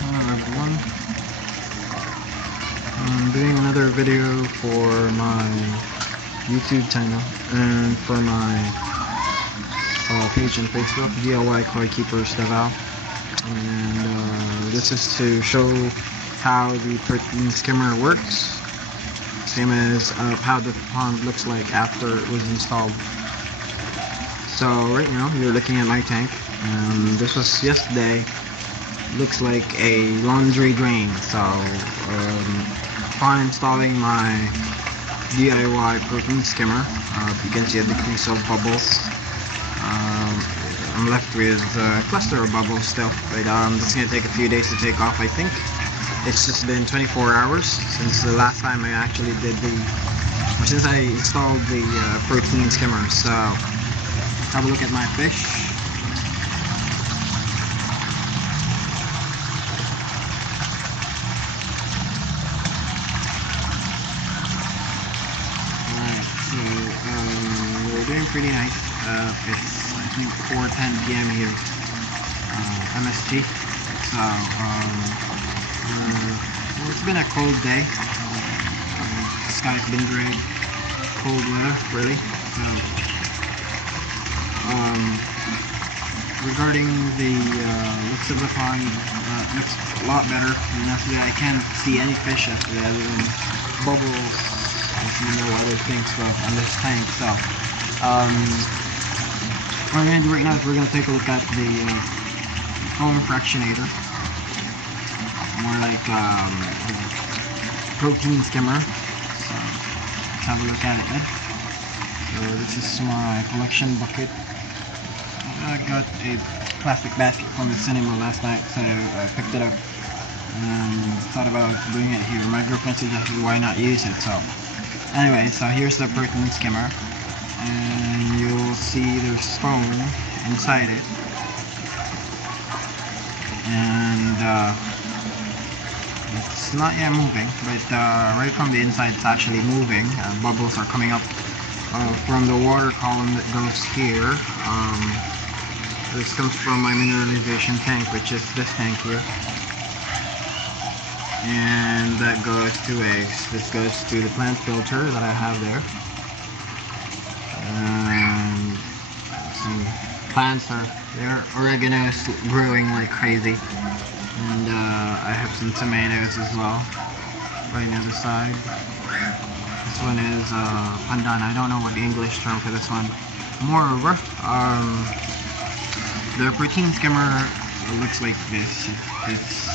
Hello everyone. I'm doing another video for my YouTube channel and for my page on Facebook, DIY Koi Keeper Davao. And this is to show how the protein skimmer works, same as how the pond looks like after it was installed. So right now you're looking at my tank, and this was yesterday. Looks like a laundry drain. So upon installing my DIY protein skimmer, you can see a decrease of bubbles. I'm left with a cluster of bubbles still, but it's going to take a few days to take off. I think it's just been 24 hours since the last time I actually since I installed the protein skimmer. So have a look at my fish. We're doing pretty nice. It's I think 4:10 p.m. here, MST. So well, it's been a cold day. The sky's been gray, cold weather, really. So regarding the looks of the pond, looks a lot better than yesterday. I can't see any fish yesterday other than bubbles. If you know other things on this tank. So what we're going to do right now is we're going to take a look at the foam fractionator, more like the protein skimmer. So let's have a look at it then. So this is my collection bucket. I got a plastic basket from the cinema last night, so I picked it up and thought about doing it here. My girlfriend suggested why not use it. So anyway, so here's the protein skimmer, and you'll see there's foam inside it, and it's not yet moving, but right from the inside it's actually moving. Bubbles are coming up from the water column that goes here. This comes from my mineralization tank, which is this tank here. And that goes to this goes to the plant filter that I have there. And some plants there. Oregano is growing like crazy. And I have some tomatoes as well, right near the side. This one is pandan. I don't know what the English term for this one. Moreover, the protein skimmer looks like this. It's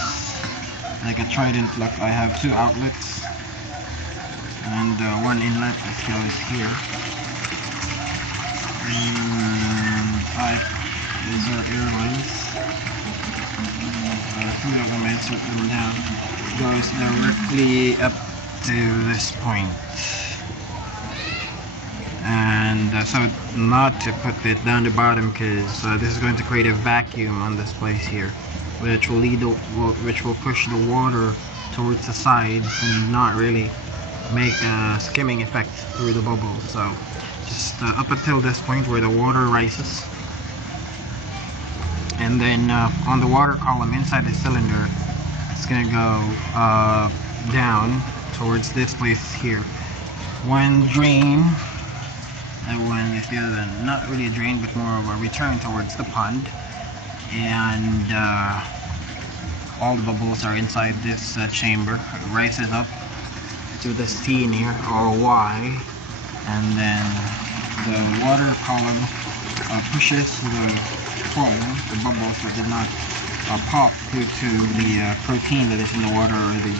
like a trident look. I have two outlets and one inlet that goes here, and these are air lines. Three of them, I insert them down. It goes directly up to this point, and so not to put it down the bottom, because this is going to create a vacuum on this place here, which will push the water towards the sides and not really make a skimming effect through the bubbles. So just up until this point where the water rises, and then on the water column inside the cylinder, it's gonna go down towards this place here. One drain, and one is the other, not really a drain but more of a return towards the pond. And all the bubbles are inside this chamber. It rises up to this T in here, or Y, and then the water column pushes the foam, the bubbles that did not pop due to the protein that is in the water, or the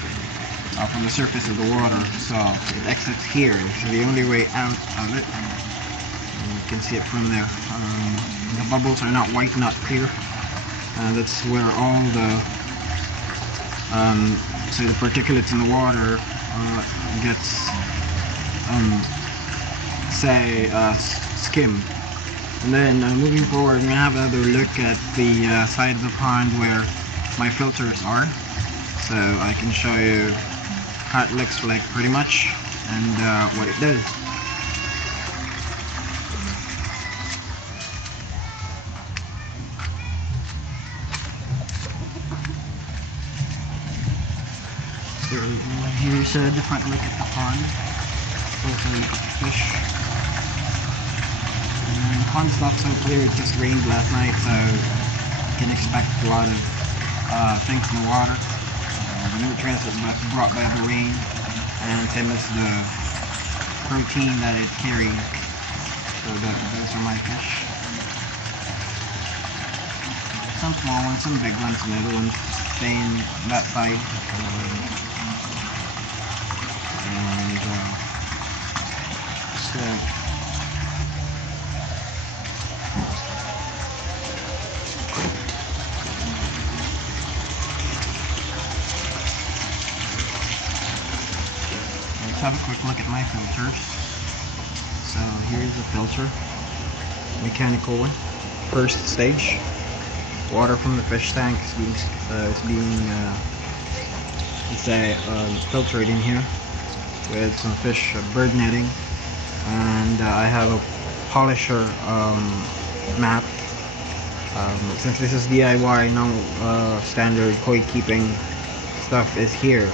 from the surface of the water. So it exits here. This is the only way out of it. And you can see it from there. The bubbles are not white, not clear. That's where all the the particulates in the water gets skimmed. And then moving forward, I'm gonna have another look at the side of the pond where my filters are, so I can show you how it looks like pretty much, and what it does. So here's a different look at the pond. Also look at the fish. And the pond's not so clear, it just rained last night, so you can expect a lot of things in the water. The nutrients that were brought by the rain, and same as the protein that it carries. So those are my fish. Some small ones, some big ones, and other ones staying that side. Let's have a quick look at my filters. So here's the filter, mechanical one, first stage. Water from the fish tank is being filtered in here with some fish bird netting, and I have a polisher mat. Since this is DIY, no standard koi keeping stuff is here.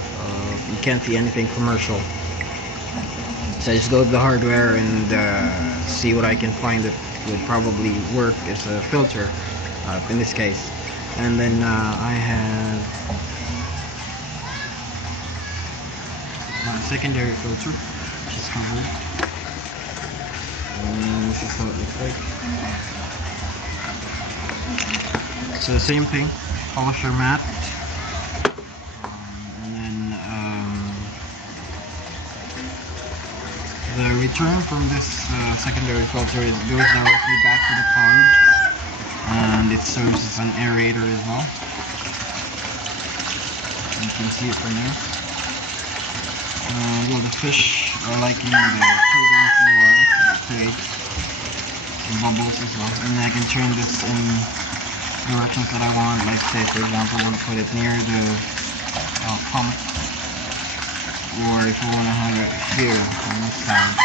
You can't see anything commercial, so I just go to the hardware and see what I can find that would probably work as a filter in this case. And then I have my secondary filter, which is covered, and this is how it looks like. So same thing, polisher mat, and then the return from this secondary filter goes directly back to the pond, and it serves as an aerator as well. You can see it from there. Well, the fish are liking the turbulence in the water, so it creates some bubbles as well. And then I can turn this in directions that I want. Like, say, for example, I want to put it near the pump, or if I want to have it here on this side.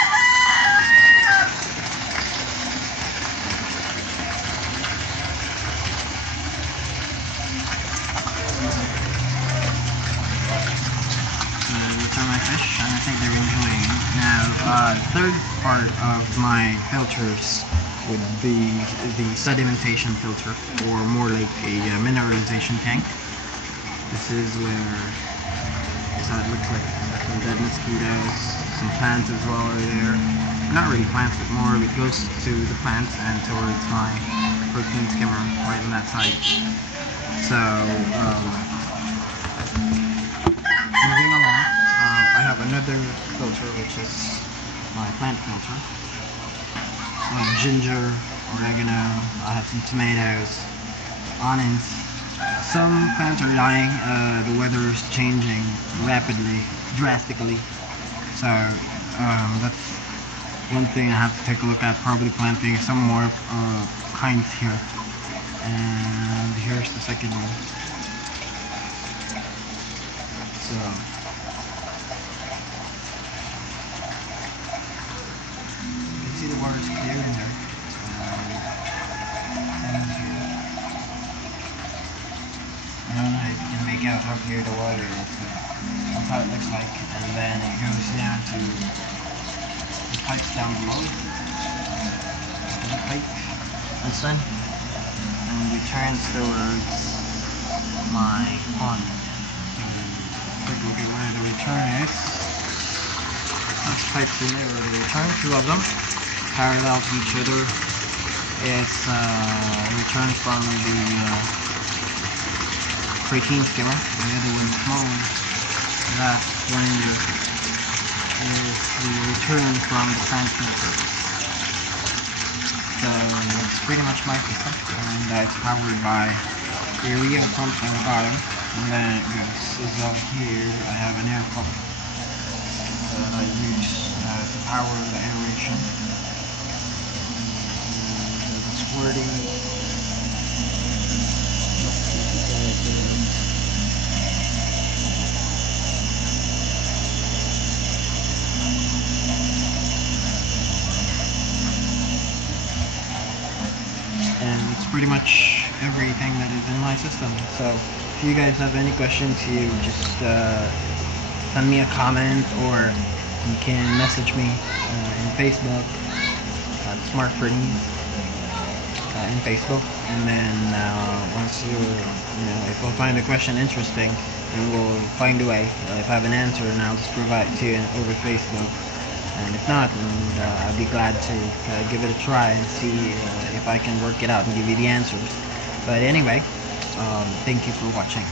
My fish, and I think they're enjoying it. Now, the third part of my filters would be the sedimentation filter, or more like a mineralization tank. This is how it looks like. Some dead mosquitoes, some plants as well are there. Not really plants, but more of it goes to the plants and towards my protein skimmer right on that side. So, moving along. I have another filter, which is my plant filter. Like ginger, oregano, I have some tomatoes, onions. Some plants are dying, the weather is changing rapidly, drastically. So that's one thing I have to take a look at, probably planting some more kinds here. And here's the second one. So see the water's clear in there. I don't know if you can make out how clear the water is. That's how it looks like. And then it goes down to the pipes down below. The pipe this one, and returns towards my pond. Take a look at where the return is. Those pipes in there are the return, two of them. Parallel to each other. It's return from the protein skimmer. The other one closed. That one is the return from the plant filter. So that's pretty much my system, and it's powered by area pump on the bottom, and then it goes as well here. I have an air pump that I use to power the aeration. Squirting. And it's pretty much everything that is in my system. So if you guys have any questions, you just send me a comment, or you can message me in Facebook at Smart Pretties in Facebook. And then once if I find a question interesting, then we'll find a way. If I have an answer, and I'll just provide it to you over Facebook. And if not, I'd be glad to give it a try and see if I can work it out and give you the answers. But anyway, thank you for watching.